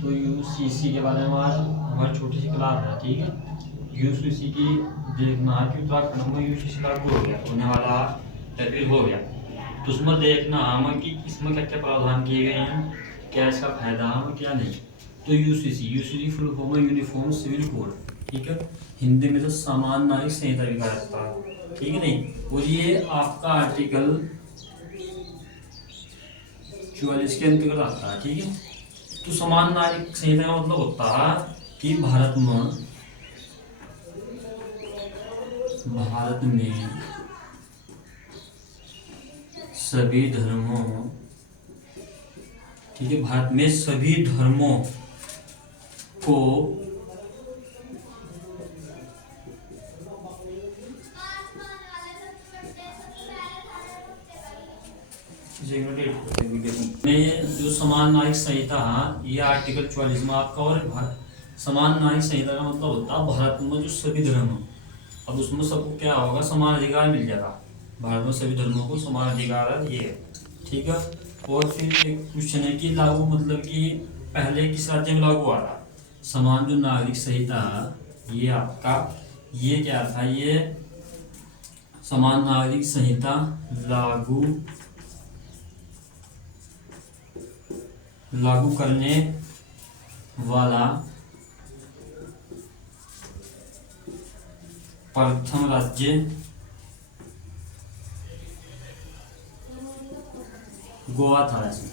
तो यूसीसी के बारे में आज हमारी छोटी सी क्लास है, ठीक है। यूसीसी की देखना है कि उत्तराखंड में यूसीसी लागू हो गया, होने वाला अप्रैल हो गया। तो उसमें देखना हम कि इसमें क्या क्या प्रावधान किए गए हैं, क्या इसका फायदा है क्या नहीं। तो यूसीसी यूसीसी फुल फॉर्म है यूनिफॉर्म सिविल कोड, ठीक है। हिंदी में तो समान नागरिक संहिता भी कहा जाता है, ठीक है नहीं। और ये आपका आर्टिकल 44 के अंतर्गत आता है, ठीक है। तो समान नागरिक संहिता का मतलब होता है कि भारत में सभी धर्मों, ठीक है, भारत में सभी धर्मों को में जो समान नागरिक संहिता है, ये आर्टिकल 44 में आपका। और समान नागरिक संहिता का मतलब होता है भारत में जो सभी धर्म, अब उसमें सबको क्या होगा, समान अधिकार मिल जाएगा। भारत में सभी धर्मों को समान अधिकार है, ये है, ठीक है। और फिर एक क्वेश्चन है कि लागू मतलब कि पहले किस राज्य में लागू हुआ था। समान जो नागरिक संहिता है ये आपका, ये क्या था, ये समान नागरिक संहिता लागू करने वाला प्रथम राज्य गोवा था इसमें,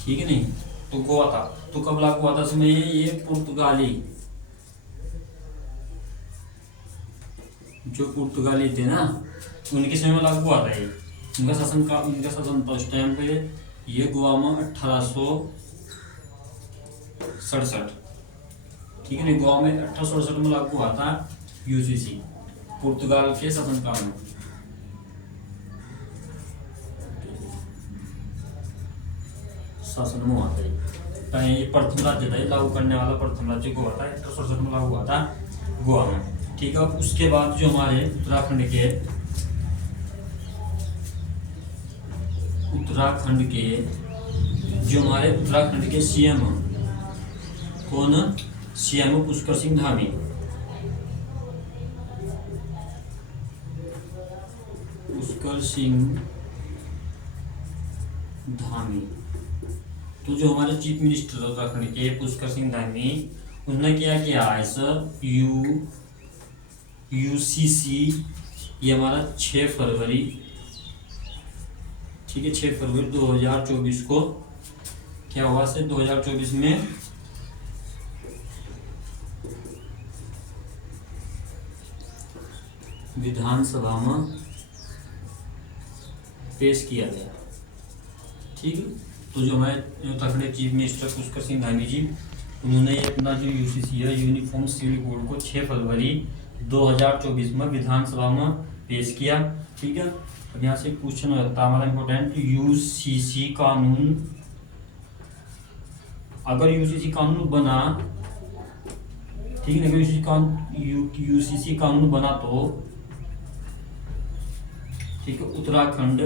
ठीक है नहीं। तो गोवा था, तो कब लागू हुआ था इसमें, ये पुर्तगाली, जो पुर्तगाली थे ना, उनके समय में लागू हुआ था ये। उनका शासन था उस टाइम पे। ये गोवा में 1867, ठीक है नहीं, गोवा में 1867 में लागू हुआ था यूसीसी, पुर्तगाल के शासनकाल में। शासन में हुआ था ये प्रथम राज्य था, लागू करने वाला प्रथम राज्य गोवा था, 1867 में लागू हुआ था गोवा में, ठीक है। उसके बाद जो हमारे उत्तराखंड के सीएम कौन, सीएम पुष्कर सिंह धामी। पुष्कर सिंह धामी, तो जो हमारे चीफ मिनिस्टर उत्तराखंड के पुष्कर सिंह धामी, उन्होंने क्या किया ऐसा यूसीसी, ये हमारा 6 फरवरी, ठीक है, 6 फरवरी 2024 को क्या हुआ से 2024 में विधानसभा में पेश किया गया, ठीक है। तो जो हमारे उत्तराखंड के चीफ मिनिस्टर पुष्कर सिंह धामी जी, उन्होंने अपना जो यूसीसी है यूनिफॉर्म सिविल कोड को 6 फरवरी 2024 में विधानसभा में पेश किया, ठीक है। अब यहाँ से क्वेश्चन होता है हमारा इम्पोर्टेंट, यूसीसी कानून, अगर यूसीसी कानून बना, ठीक है, यूसीसी कानून बना तो, ठीक है, उत्तराखंड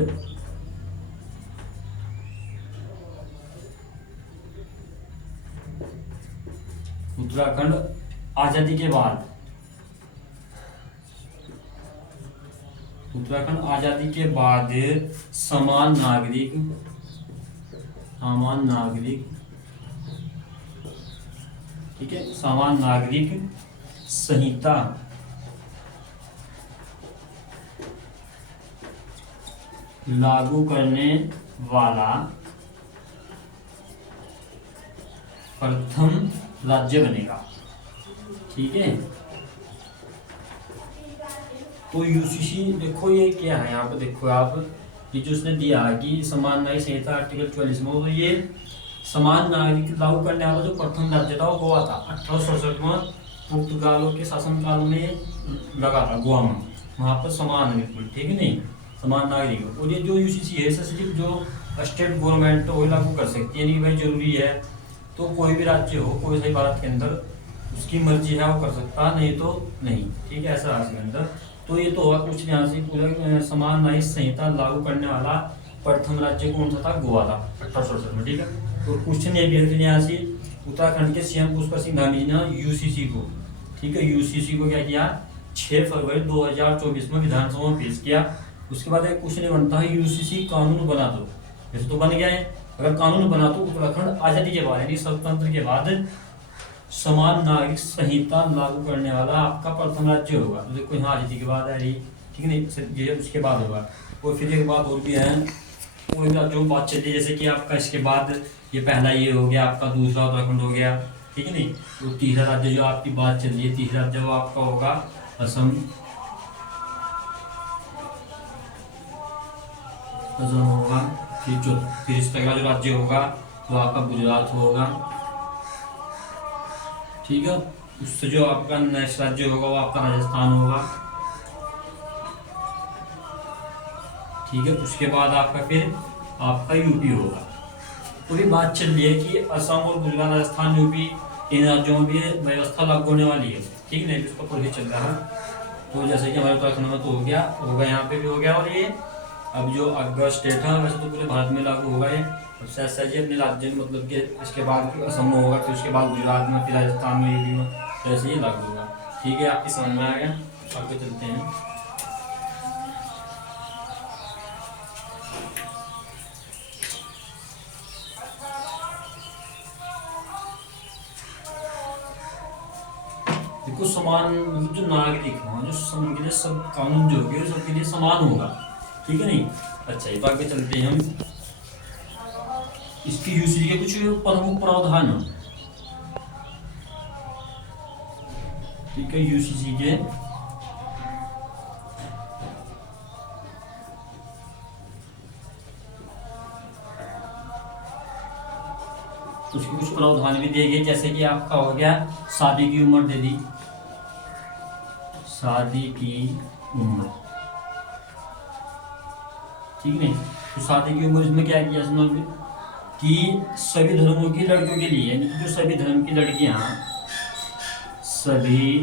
आजादी के बाद, समान नागरिक, ठीक है, समान नागरिक संहिता लागू करने वाला प्रथम राज्य बनेगा, ठीक है। तो यूसीसी देखो ये क्या है, यहाँ पे देखो आप, ये जो उसने दिया कि समान नागरिक संहिता आर्टिकल 44 में, तो ये समान नागरिक लागू करने वाला जो प्रथम राज्य था वो गोवा था। 1867 में पुर्तगालों के शासनकाल में लगा था गोवा में, वहाँ पर समान बिल्कुल, ठीक है नहीं, समान नागरिक। और ये जो यूसीसी है सिर्फ जो स्टेट गवर्नमेंट वही लागू कर सकती है, नहीं भाई जरूरी है तो कोई भी राज्य हो, कोई सा भारत के अंदर उसकी मर्जी है वो कर सकता, नहीं तो नहीं, ठीक है, ऐसा राज्य के अंदर। तो ये तो होगा कुछ यहाँ से पूरा समान नागरिक संहिता लागू करने वाला प्रथम राज्य कौन सा था, गोवा था 1867 में, ठीक है। और क्वेश्चन ये भी है यहाँ से, उत्तराखंड के सीएम पुष्कर सिंह धामी जी ने यूसीसी को, ठीक है, यूसीसी को क्या किया, 6 फरवरी 2024 में विधानसभा में पेश किया। उसके बाद एक क्वेश्चन बनता है, यूसीसी कानून बना दो, वैसे तो बन गया है, अगर कानून बना तो उत्तराखंड आजादी के बाद यानी स्वतंत्र के बाद समान नागरिक संहिता लागू करने वाला आपका प्रथम राज्य होगा। तो देखो यहाँ आजादी के बाद है ये, ठीक है नहीं, ये उसके बाद होगा। और फिर एक बात और भी है, वो जो बात चलती है जैसे कि आपका इसके बाद ये पहला ये हो गया, आपका दूसरा उत्तराखंड हो गया, ठीक है नहीं। तो तीसरा राज्य जो आपकी बात चल रही है, तीसरा राज्य वो आपका होगा असम, असम होगा। फिर इस तरह का जो राज्य होगा वो आपका गुजरात होगा, ठीक है। उससे जो आपका नेक्स्ट राज्य होगा वो आपका राजस्थान होगा, ठीक है। उसके बाद आपका फिर आपका यूपी होगा। तो ये बात चल रही है कि असम और गुजरात, राजस्थान, यूपी इन राज्यों में भी व्यवस्था लागू होने वाली है, ठीक है, इसका प्रोसेस चल रहा है। तो जैसे कि हमारे उत्तराखंड में तो हो गया, यहाँ पे भी हो गया। और ये अब जो अगला स्टेट है वैसे तो पूरे भारत में लागू होगा ये, अब सहज जी अपने राज्य में, मतलब कि इसके बाद असम में होगा, फिर उसके बाद गुजरात में, फिर राजस्थान में, यूपी में, तो ऐसे ही लागू होगा, ठीक है। आपकी समझ में आ गया, आगे चलते हैं। देखो समान जो नागरिक हो, जो सम के लिए सब कानून जो होंगे सबके लिए समान होगा, ठीक है नहीं। अच्छा ये आगे चलते हैं हम। इसकी यूसीसी के कुछ प्रमुख प्रावधान, ठीक है, यूसीसी के उसके कुछ प्रावधान भी दिए गए, जैसे कि आपका हो गया शादी की उम्र दे दी, शादी की उम्र, ठीक है। तो शादी की उम्र इसमें क्या किया इसमें कि सभी धर्मों की लड़कियों के लिए, यानी कि जो सभी धर्म की लड़कियां, सभी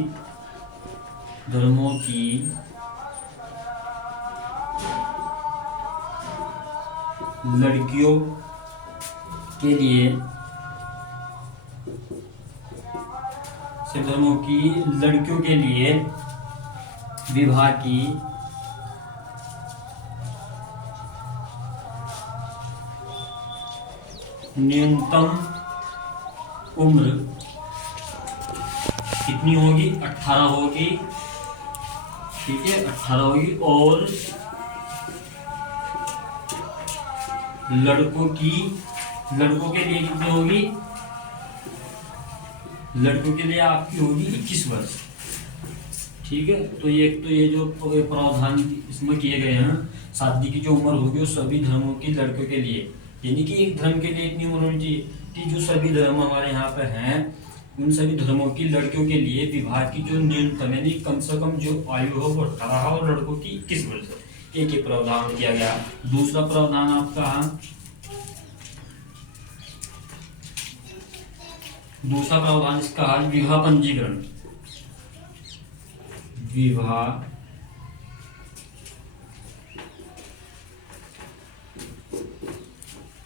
धर्मों की लड़कियों के लिए, सभी धर्मों की लड़कियों के लिए विवाह की न्यूनतम उम्र कितनी होगी, 18 होगी, ठीक है, 18 होगी। और लड़कों के लिए कितनी होगी, लड़कों के लिए आपकी होगी 21 वर्ष, ठीक है। तो ये जो प्रावधान इसमें किए गए हैं, शादी की जो उम्र होगी वो सभी धर्मों की लड़कियों के लिए, यानी कि एक धर्म के लिए इतनी उम्र होनी चाहिए कि जो सभी धर्म हमारे यहाँ पे हैं उन सभी धर्मों की लड़कियों के लिए विवाह की जो न्यूनतम यानी कम से कम जो आयु हो वो 18 और लड़कों की 21 वर्ष, एक ही प्रावधान किया गया। दूसरा प्रावधान आपका, दूसरा प्रावधान इसका है विवाह पंजीकरण,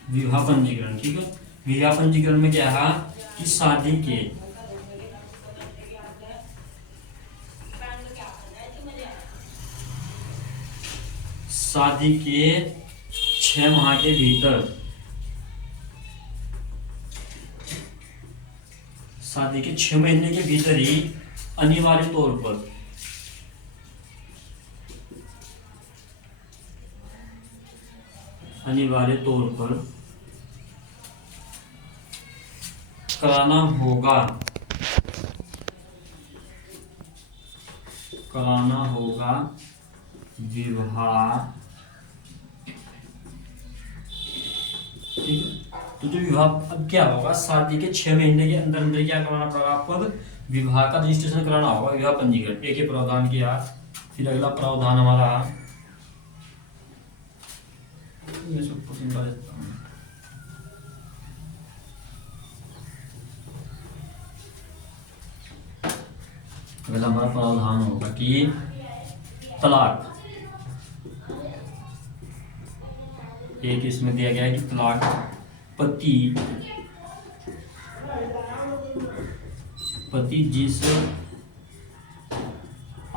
विवाह पंजीकरण, ठीक है। विवाह पंजीकरण में क्या है कि शादी के 6 माह के भीतर, शादी के 6 महीने के भीतर ही अनिवार्य तौर पर कराना होगा विवाह, ठीक है। तो जो विवाह अब क्या होगा, शादी के 6 महीने के अंदर अंदर क्या कराना पड़ेगा आपको, विवाह का रजिस्ट्रेशन कराना होगा, विवाह पंजीकरण, एक ही प्रावधान किया। फिर अगला प्रावधान हमारा, अगला हमारा प्रावधान होगा कि तलाक, एक इसमें दिया गया है कि तलाक पति पति जिस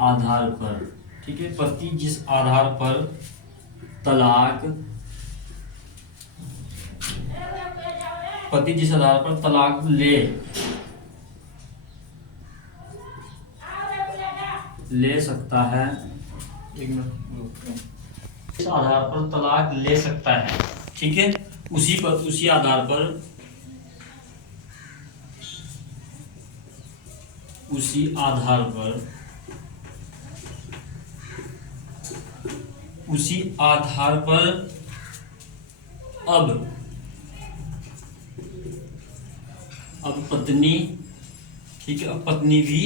आधार पर, ठीक है, पति जिस आधार पर तलाक, पति जिस आधार पर तलाक ले सकता है, एक मिनट, इस आधार पर तलाक ले सकता है, ठीक है, उसी आधार पर, उसी आधार पर, उसी आधार पर अब पत्नी, ठीक है, अब पत्नी भी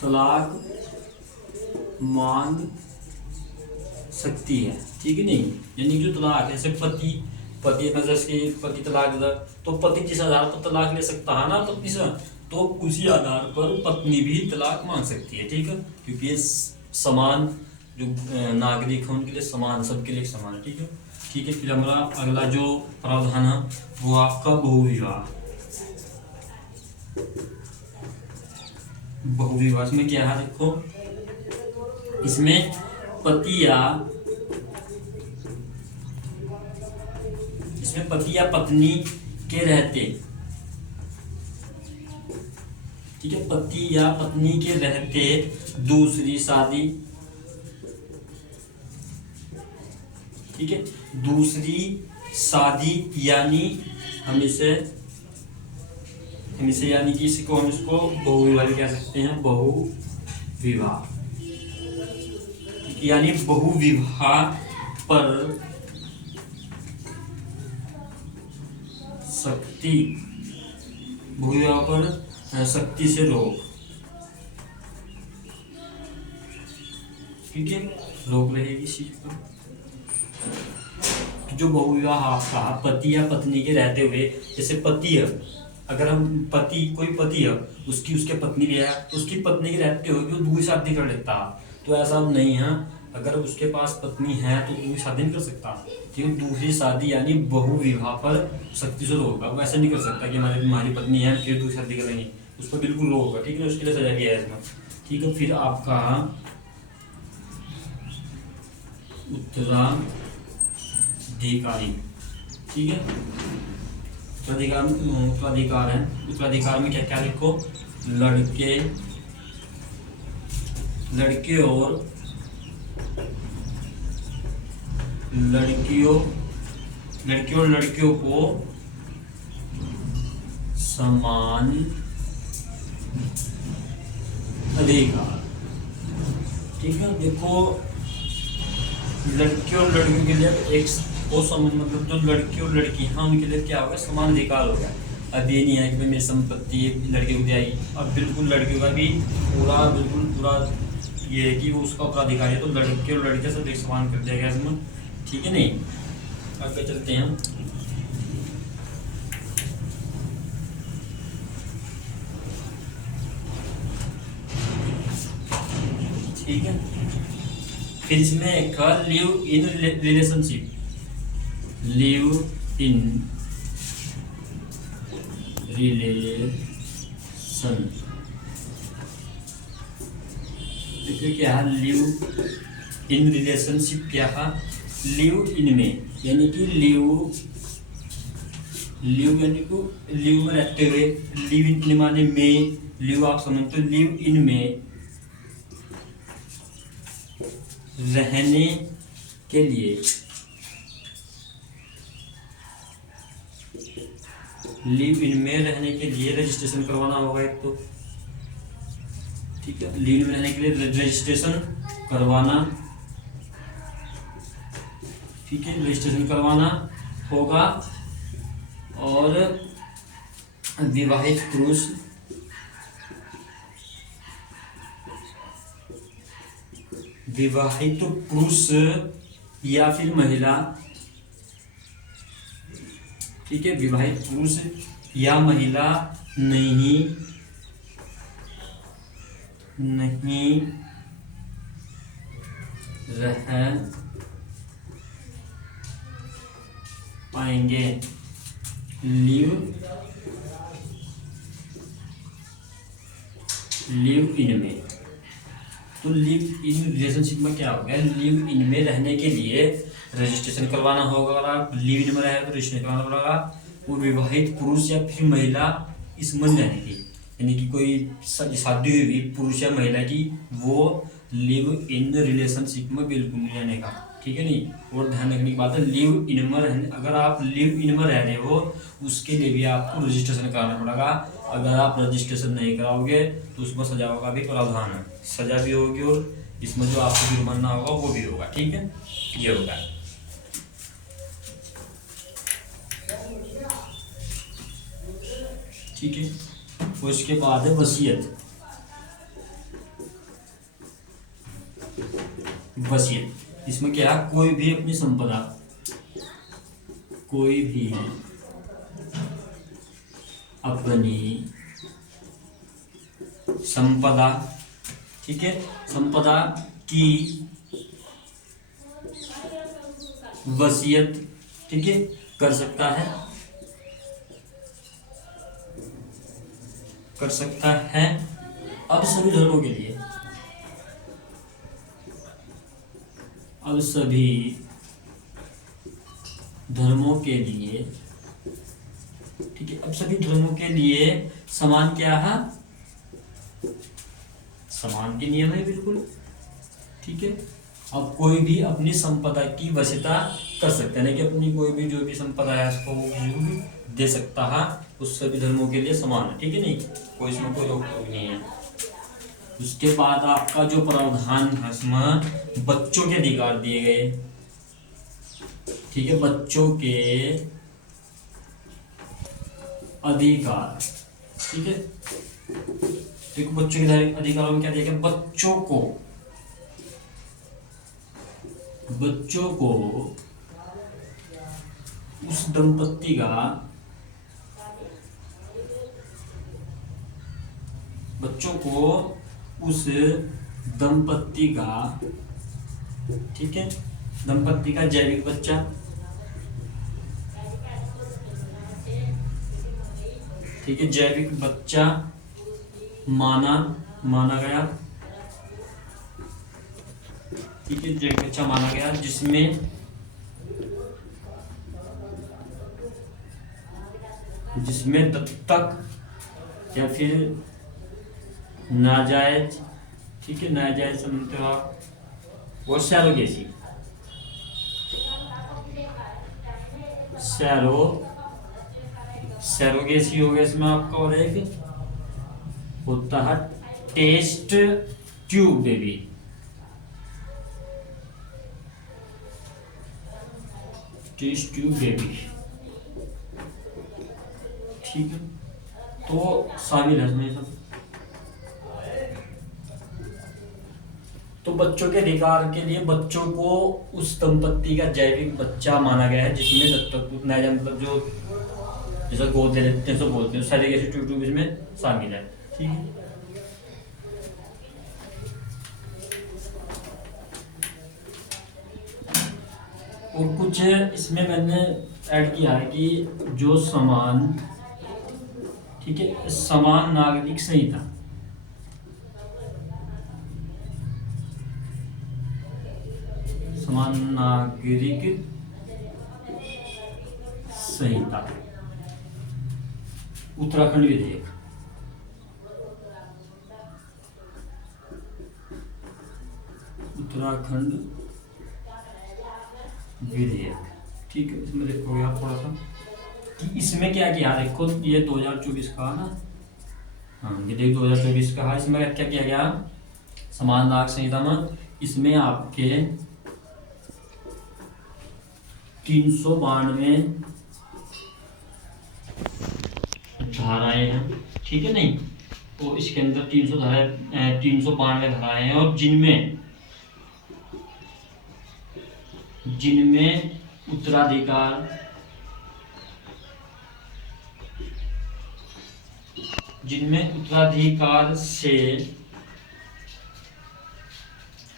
तलाक मांग सकती है, ठीक है, नहीं, यानी जो तलाक है, जैसे पति नजर से पति तलाक दे, तो पति जिस आधार पर तलाक ले सकता है ना पत्नी से, तो उसी आधार पर पत्नी भी तलाक मांग सकती है, ठीक है, क्योंकि ये समान जो नागरिक है उनके लिए समान, सबके लिए समान है, ठीक है। ठीक है, फिर हमारा अगला जो प्रावधान है वो आपका बहुविवाह। बहुविवाह इसमें क्या है, देखो, इसमें पति या पत्नी के रहते, ठीक है, पति या पत्नी के रहते दूसरी शादी, ठीक है, दूसरी शादी, यानी हम इसे यानी कि हम इसको बहुविवाह कह सकते हैं, बहुविवाह, यानी बहुविवाह पर सख्ती से रोक, ठीक है, रोक रहेगी इस चीज पर। जो बहुविवाह आपका पति या पत्नी के रहते हुए, जैसे पति है, अगर हम कोई पति है, उसके पत्नी भी है, तो उसकी पत्नी के रहते हुए वो दूसरी शादी कर लेता, तो ऐसा नहीं है, अगर उसके पास पत्नी है तो दूसरी शादी नहीं कर सकता, ठीक है, दूसरी शादी यानी बहुविवाह पर सख्ती से रोक, अब ऐसा नहीं कर सकता कि हमारी पत्नी है फिर दूसरी शादी करेंगे, उस पर बिल्कुल रोक होगा, ठीक है, उसके लिए सजा दिया है इसमें, ठीक है। फिर आपका उत्तराधिकारी, ठीक है, उत्तराधिकार है, उत्तराधिकार में क्या क्या लिखो, लड़के और लड़कियों को समान अधिकार, ठीक है। देखो, लड़कियों और लड़कियों के लिए एक वो मतलब जो लड़की और लड़की हैं उनके लिए क्या होगा, समान अधिकार होगा। अब ये नहीं है कि भाई मेरी संपत्ति लड़के को दी आई, अब बिल्कुल लड़कियों का भी पूरा ये है कि वो उसका उत्तराधिकारी है, तो लड़के और लड़के सब एक समान कर दिया गया इसमें, ठीक है, नहीं। आगे चलते हैं, ठीक है। फिर इसमें एक live in relationship, live in relation, देखिए क्या है, लिव इन रिलेशनशिप क्या है, लिव इन में, यानी कि लिव यानी कि लिव में रहते हुए, लिव इन माने में, लिव आप समझते हो, लिव इन में रहने के लिए, लिव इन में रहने के लिए रजिस्ट्रेशन करवाना होगा एक तो, ठीक है, लिव इन में रहने के लिए रजिस्ट्रेशन करवाना, ठीक है, रजिस्ट्रेशन करवाना होगा, और विवाहित पुरुष या फिर महिला, ठीक है, विवाहित पुरुष या महिला नहीं रह पाएंगे, लिव लिव इन में। तो लिव इन रिलेशनशिप में क्या हो गया, लिव इन में रहने के लिए रजिस्ट्रेशन करवाना होगा। अगर आप लिव इन में रहे तो रजिस्ट्रेशन करवाना पड़ेगा। वो विवाहित पुरुष या फिर महिला इसमें रहने की, यानी कि कोई शादी हुई पुरुष या महिला की, वो लिव इन रिलेशनशिप में बिल्कुल नहीं रहने का, ठीक है नहीं। और ध्यान रखने की बात है, लिव इन में रहने, अगर आप लिव इन में रह रहे हो उसके लिए भी आपको रजिस्ट्रेशन कराना पड़ेगा। अगर आप रजिस्ट्रेशन नहीं कराओगे तो उसमें सजा का भी प्रावधान है, सजा भी होगी और इसमें जो आपको जुर्माना होगा वो भी होगा, ठीक है। ये होगा, ठीक है। और इसके बाद है वसीयत। वसीयत इसमें क्या है, कोई भी अपनी संपदा, कोई भी अपनी संपदा, ठीक है, संपदा की वसीयत, ठीक है, कर सकता है, कर सकता है। अब सभी धर्मों के लिए, अब सभी धर्मों के लिए, ठीक है, अब सभी धर्मों के लिए समान क्या है, समान के नियम है बिल्कुल, ठीक है। अब कोई भी अपनी संपदा की वसीयता कर सकता है, नहीं कि अपनी कोई भी जो भी संपदा है उसको वो किसी भी दे सकता है, उस सभी धर्मों के लिए समान है, ठीक है, नहीं कोई इसमें कोई रोक टोक नहीं है। उसके बाद आपका जो प्रावधान है इसमें बच्चों के अधिकार दिए गए, ठीक है, बच्चों के अधिकार, ठीक है। देखो बच्चों के अधिकारों में क्या दिया गया, बच्चों को उस दंपत्ति का, बच्चों को उस दंपत्ति का, ठीक है, दंपत्ति का जैविक बच्चा, ठीक है, जैविक बच्चा माना गया, ठीक है, जैविक बच्चा माना गया, जिसमें दत्तक या फिर नाजायज, ठीक है, नाजायज समझते वो सैरोगेसी, सैरोगेसी हो गया इसमें आपका। और एक होता है test tube baby, test tube baby, ठीक है। तो शामिल है इसमें सब। तो बच्चों के अधिकार के लिए बच्चों को उस दंपत्ति का जैविक बच्चा माना गया है, जिसमें दत्तक नया मतलब जो जैसा गोद ले लेते हैं, सो बोलते हैं, सारे ऐसे ट्यूब इसमें शामिल है, ठीक है। और कुछ इसमें मैंने ऐड किया है कि जो समान, ठीक है, समान नागरिक संहिता, समान नागरिक संहिता, उत्तराखंड विधेयक, उत्तराखंड विधेयक, ठीक है। इसमें देखोगे आप थोड़ा सा कि इसमें क्या किया, देखो ये 2024 का ना, हाँ विधेयक 2024 का है। इसमें क्या किया गया, समान नागरिक संहिता में इसमें आपके 392 धाराएं हैं, ठीक है, नहीं तो इसके अंदर 392 धाराएं हैं, और जिनमें उत्तराधिकार, से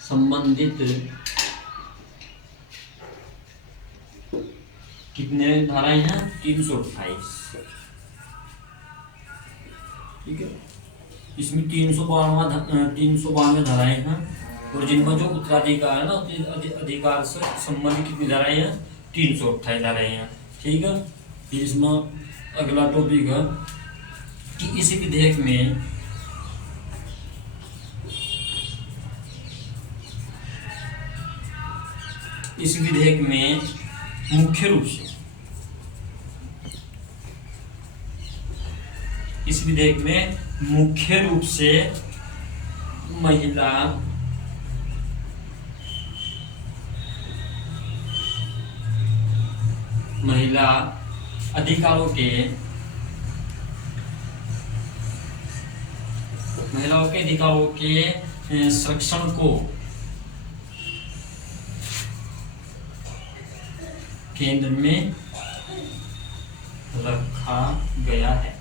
संबंधित कितने धाराएं हैं, 328, ठीक है। इसमें 392 धाराएं हैं, और जिनमें जो उत्तराधिकार है ना, अधिकार से संबंधित कितनी धाराएं हैं, 328 धाराएं हैं। ठीक है। फिर इसमें अगला टॉपिक है कि इस विधेयक में मुख्य रूप से महिला अधिकारों के संरक्षण को केंद्र में रखा गया है।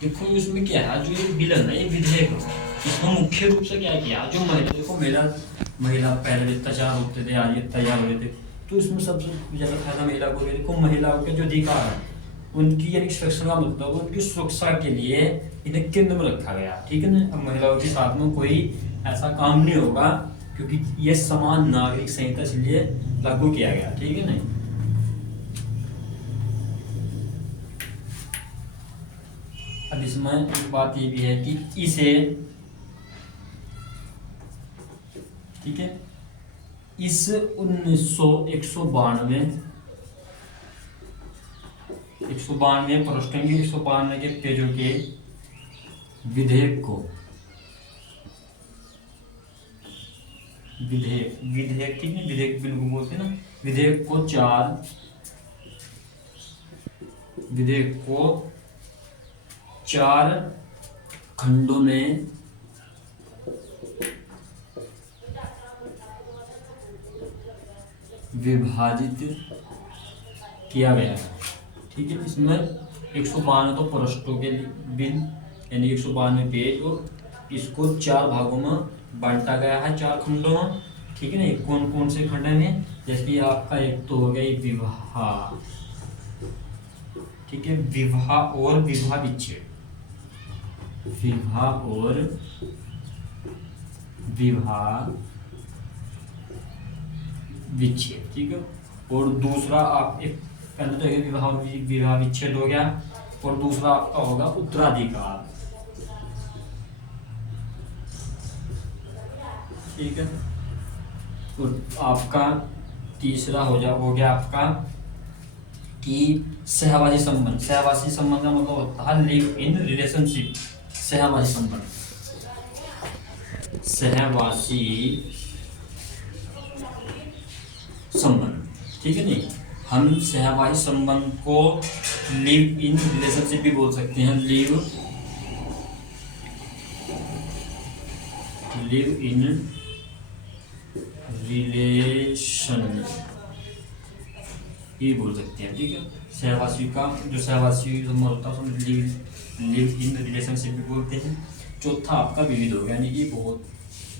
देखो इसमें क्या है, जो ये बिल है ना, ये विधेयक, इसमें मुख्य रूप से क्या किया, जो महिला, देखो महिला पहले अत्याचार होते थे, आज अत्याचार हो रहे थे, तो इसमें सबसे ज्यादा फायदा महिला को। देखो महिलाओं के जो अधिकार है उनकी यानी सुरक्षा का मतलब उनकी सुरक्षा के लिए इन्हें केंद्र में रखा गया। ठीक है ना। अब महिलाओं के साथ में कोई ऐसा काम नहीं होगा, क्योंकि यह समान नागरिक संहिता इसलिए लागू किया गया। ठीक है ना। अब इसमें एक बात ये भी है कि इसे, ठीक है, इस 192 प्रश्नों की 192 के पेजों के विधेयक को विधेयक ठीक है, विधेयक बिल को बोलते हैं ना, विधेयक को 4 खंडों में विभाजित किया गया है। ठीक है। इसमें 192 तो पृष्ठों के बिल यानी 192 पेज, और इसको 4 भागों में बांटा गया है, 4 खंडों में। ठीक है ना। कौन कौन से खंड में, जैसे कि आपका एक तो हो गया विवाह, ठीक है, विवाह और विवाह विच्छेद, विवाह और विवाह विच्छेद। ठीक है। और दूसरा आप एक पहले तो विवाह विच्छेद हो गया, और दूसरा आपका होगा उत्तराधिकार। ठीक है। और आपका तीसरा हो गया आपका कि सहवासी संबंध का मतलब होता है लिव इन रिलेशनशिप, सहवासी संबंध। ठीक है नहीं, हम सहवासी संबंध को लिव इन रिलेशनशिप भी बोल सकते हैं, लिव इन रिलेशन ये बोल सकते हैं। ठीक है। सहवासी का जो सहवासी संबंध होता है उसमें लिव इन रिलेशनशिप भी बोलते हैं। चौथा आपका विविध हो गया, यानी कि बहुत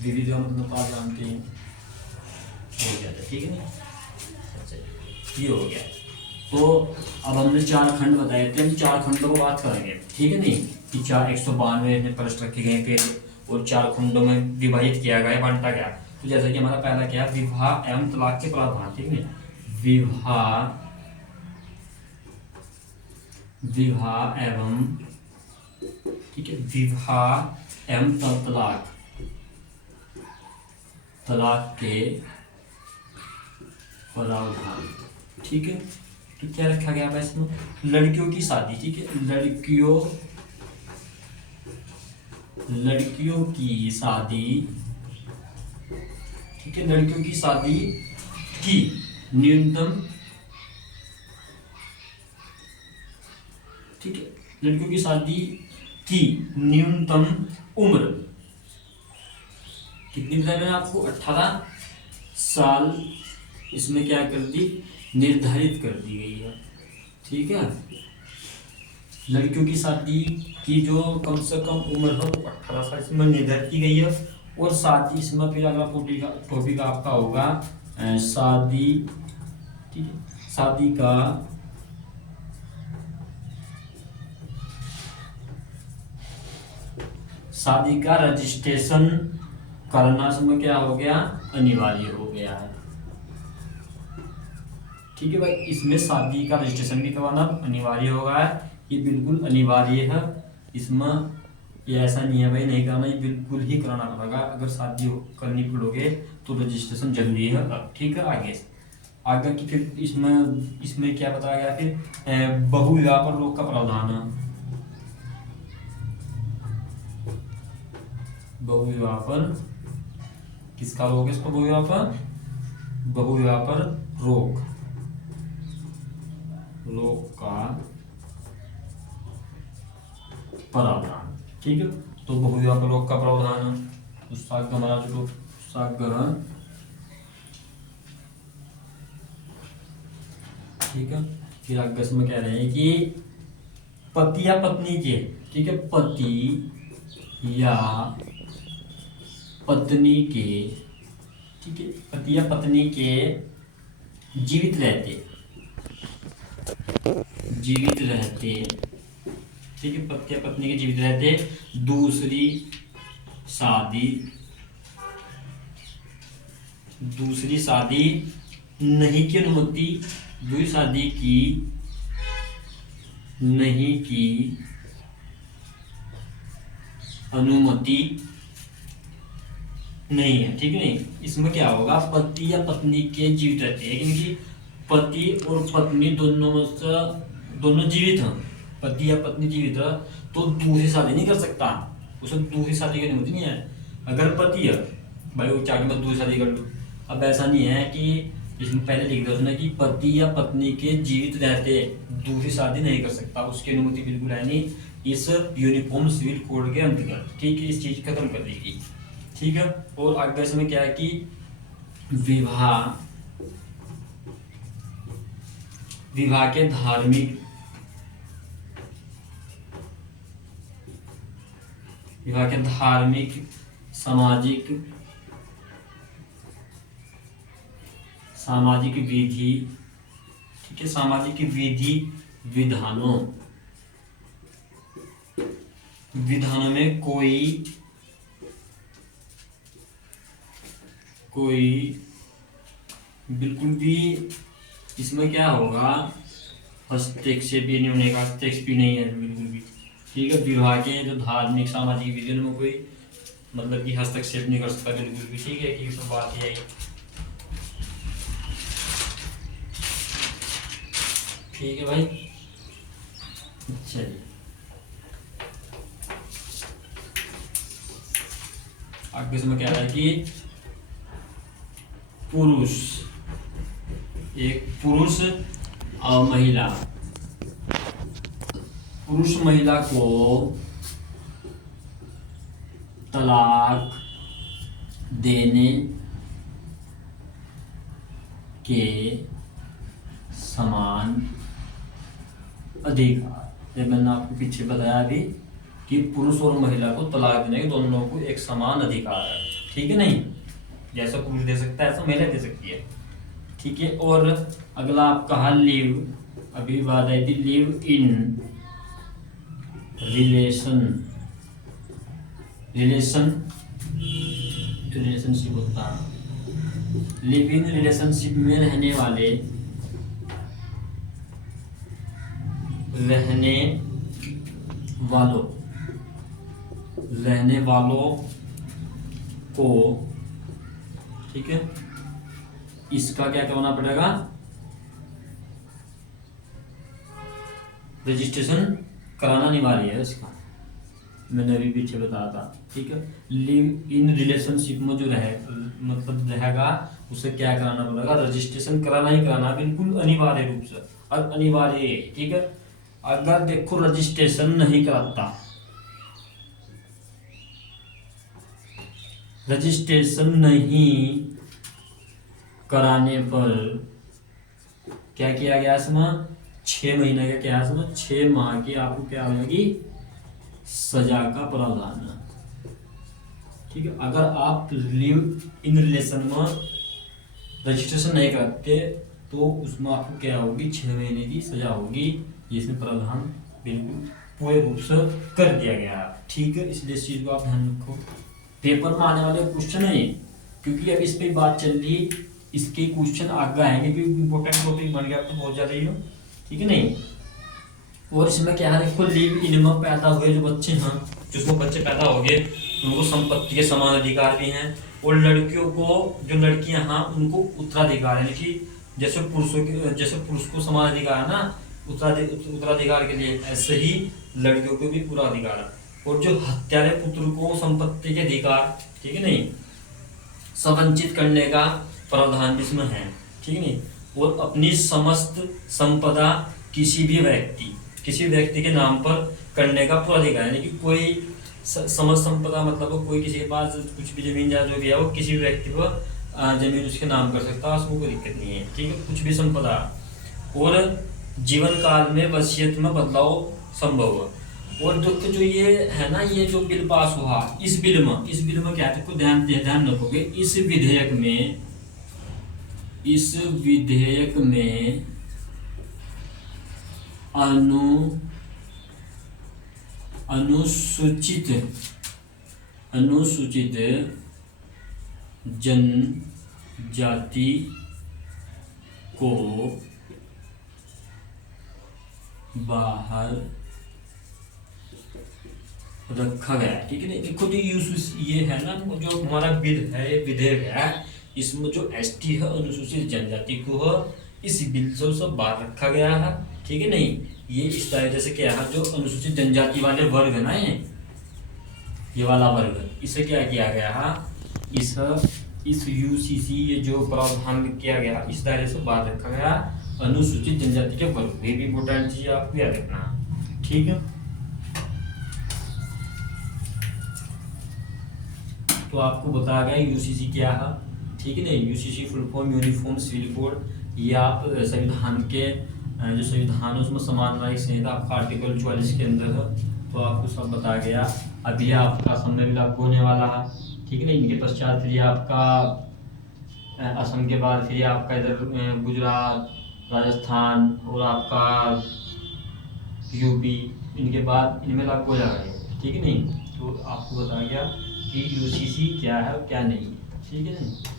विविध का मतलब आप जानते हैं हो गया था। ठीक है ना। अच्छा, ये हो गया। तो अब हमने 4 खंड बताए थे, हम 4 खंडों को बात करेंगे। ठीक है नहीं, कि 192 प्रश्न रखे गए थे और 4 खंडों में विभाजित किया गया, बांटा गया। तो जैसा कि हमारा पहला क्या, विवाह एवं तलाक के प्रावधान। ठीक है, विवाह एवं, ठीक है, विवाह एवं तलाक के प्रावधान। ठीक है। तो क्या रखा गया है इसमें, लड़कियों की शादी। ठीक है, लड़कियों की शादी। ठीक है, लड़कियों की शादी की न्यूनतम, ठीक है, लड़कियों की शादी की न्यूनतम उम्र कितनी बताया मैंने आपको, 18 साल इसमें क्या कर दी, निर्धारित कर दी गई है। ठीक है, लड़कियों की शादी की जो कम से कम उम्र है वो 18 साल इसमें निर्धारित की गई है। और साथ ही इसमें फिर अगला टॉपिक आपका होगा शादी। ठीक है, शादी का शादी का रजिस्ट्रेशन करना समय क्या हो गया, अनिवार्य हो गया है। ठीक है भाई, इसमें शादी का रजिस्ट्रेशन भी करवाना अनिवार्य हो गया है, ये बिल्कुल अनिवार्य है। इसमें ये ऐसा नहीं है भाई नहीं करना, ये बिल्कुल ही कराना पड़ेगा। अगर शादी करनी पड़ोगे तो रजिस्ट्रेशन जरूरी है। अब ठीक है, आगे की फिर इसमें क्या बताया गया, फिर बहुविवाह पर रोक का प्रावधान है। बहुविवाह पर किसका रोक है, इसको बहुविवाह पर, बहुविवाह पर रोक का प्रावधान। ठीक है, तो बहुविवाह पर रोक का प्रावधान है। तो साग हमारा जो साग ग्रहण, ठीक है। फिर आगे इसमें कह रहे हैं कि पति या पत्नी के, ठीक है, पति या पत्नी के, ठीक है, पति या पत्नी के जीवित रहते, ठीक है, पति या पत्नी के जीवित रहते दूसरी शादी नहीं की अनुमति, दूसरी शादी की नहीं की अनुमति नहीं है। ठीक है, नहीं, इसमें क्या होगा, पति या पत्नी के जीवित रहते हैं, क्योंकि पति और पत्नी दोनों जीवित हैं, पति या पत्नी जीवित है तो दूसरी शादी नहीं कर सकता, उसे दूसरी शादी की अनुमति नहीं है। अगर पति है भाई वो चाहे मैं दूसरी शादी कर लूँ, अब ऐसा नहीं है कि इसमें पहले लिख दिया उसने कि पति या पत्नी के जीवित रहते दूसरी शादी नहीं कर सकता, उसकी अनुमति बिल्कुल है नहीं इस यूनिफॉर्म सिविल कोड के अंतर्गत। ठीक है, इस चीज खत्म कर देगी। ठीक है, और आगे इसमें क्या है कि विवाह के धार्मिक, सामाजिक विधि, ठीक है, सामाजिक विधि विधानों में कोई बिल्कुल भी इसमें क्या होगा, हस्तक्षेप भी नहीं होने का, हस्तक्षेप भी नहीं है बिल्कुल भी। ठीक है, विवाह के जो धार्मिक सामाजिक विधियों में कोई मतलब कि हस्तक्षेप नहीं कर सकता बिल्कुल भी। ठीक है, कि सब बात यही। ठीक है भाई, चलिए आगे इसमें क्या है कि पुरुष और महिला को तलाक देने के समान अधिकार। ये मैंने आपको पीछे बताया अभी कि पुरुष और महिला को तलाक देने के दोनों को एक समान अधिकार है। ठीक है, नहीं जैसा पुरुष दे सकता है ऐसा महिला दे सकती है। ठीक है, और अगला आपका है लिव, अभी बात आई थी लिव इन रिलेशनशिप होता है। लिव इन रिलेशनशिप में रहने वालों को, ठीक है, इसका क्या करना पड़ेगा, रजिस्ट्रेशन कराना अनिवार्य है इसका, मैंने अभी पीछे बताया था। ठीक है, लिव इन रिलेशनशिप में जो रहेगा उसे क्या कराना पड़ेगा, रजिस्ट्रेशन कराना ही कराना, बिल्कुल अनिवार्य रूप से, अब अनिवार्य है। ठीक है, अगर देखो रजिस्ट्रेशन नहीं कराता, रजिस्ट्रेशन नहीं कराने पर क्या किया गया इसमें, 6 महीने का क्या इसमें 6 माह की आपको क्या हो जाएगी, सजा का प्रावधान है। ठीक है, अगर आप लिव इन रिलेशन में रजिस्ट्रेशन नहीं करते तो उसमें आपको क्या होगी, 6 महीने की सजा होगी। ये इसमें प्रावधान बिल्कुल पूरे रूप से कर दिया गया है। ठीक है, इसलिए इस चीज को आप ध्यान रखो, पेपर में आने वाले क्वेश्चन है ये, क्योंकि अभी इस पे बात चल रही है, इसके क्वेश्चन आगे आएंगे क्योंकि इंपॉर्टेंट टॉपिक बन गया तो बहुत ज्यादा ही हो, ठीक है नहीं। और इसमें क्या है, देखो लिव इन में पैदा हुए जो बच्चे हैं, जिसमें बच्चे पैदा हो गए उनको संपत्ति के समान अधिकार भी हैं, और लड़कियों को, जो लड़कियां हैं उनको उत्तराधिकार है, कि जैसे पुरुषों के, जैसे पुरुष को समान अधिकार है ना उत्तराधिकार के लिए, ऐसे ही लड़कियों को भी पूरा अधिकार है। और जो हत्यारे पुत्र को संपत्ति के अधिकार, ठीक है नहीं, संवंचित करने का प्रावधान भी इसमें है, ठीक है नहीं। और अपनी समस्त संपदा किसी भी व्यक्ति के नाम पर करने का पूरा अधिकार है, यानी कि कोई समस्त संपदा मतलब कोई किसी के पास कुछ भी जमीन जायदाद जो भी है वो किसी भी व्यक्ति को जमीन उसके नाम कर सकता है, उसको कोई दिक्कत नहीं है, ठीक है, कुछ भी संपदा। और जीवन काल में वसीयत में बदलाव संभव है। और जो ये है ना, ये जो बिल पास हुआ, इस बिल में क्या है, ध्यान रखोगे, इस विधेयक में अनुसूचित जनजाति को बाहर रखा गया है, ठीक है। देखो जो ये है ना, जो हमारा विधेयक है, इसमें जो एसटी है, अनुसूचित जनजाति को है, इस बिल से सब बाहर रखा गया है, ठीक है नहीं। ये इस दायरे से क्या है, जो अनुसूचित जनजाति वाले वर्ग है ना, ये वाला वर्ग, इसे क्या किया गया है, इस यूसीसी ये जो प्रावधान किया गया, इस दायरे से बाहर रखा गया अनुसूचित जनजाति के वर्ग। ये भी इम्पोर्टेंट चीज आपको याद रखना, ठीक है। तो आपको बताया गया यूसीसी क्या है, ठीक है ना। UCC full form uniform civil code. ये आप संविधान के जो संविधान है उसमें समान न्यायिक संहिता आपका आर्टिकल 44 के अंदर है, तो आपको सब बताया गया। अब ये आपका समय भी लागू होने वाला है, ठीक है ना। इनके पश्चात फिर आपका असम के बाद फिर आपका इधर गुजरात, राजस्थान और आपका यूपी, इनके बाद इनमें लागू हो जाएगा, ठीक है नहीं। तो आपको बताया गया कि यूसीसी क्या है और क्या नहीं है, ठीक है नहीं।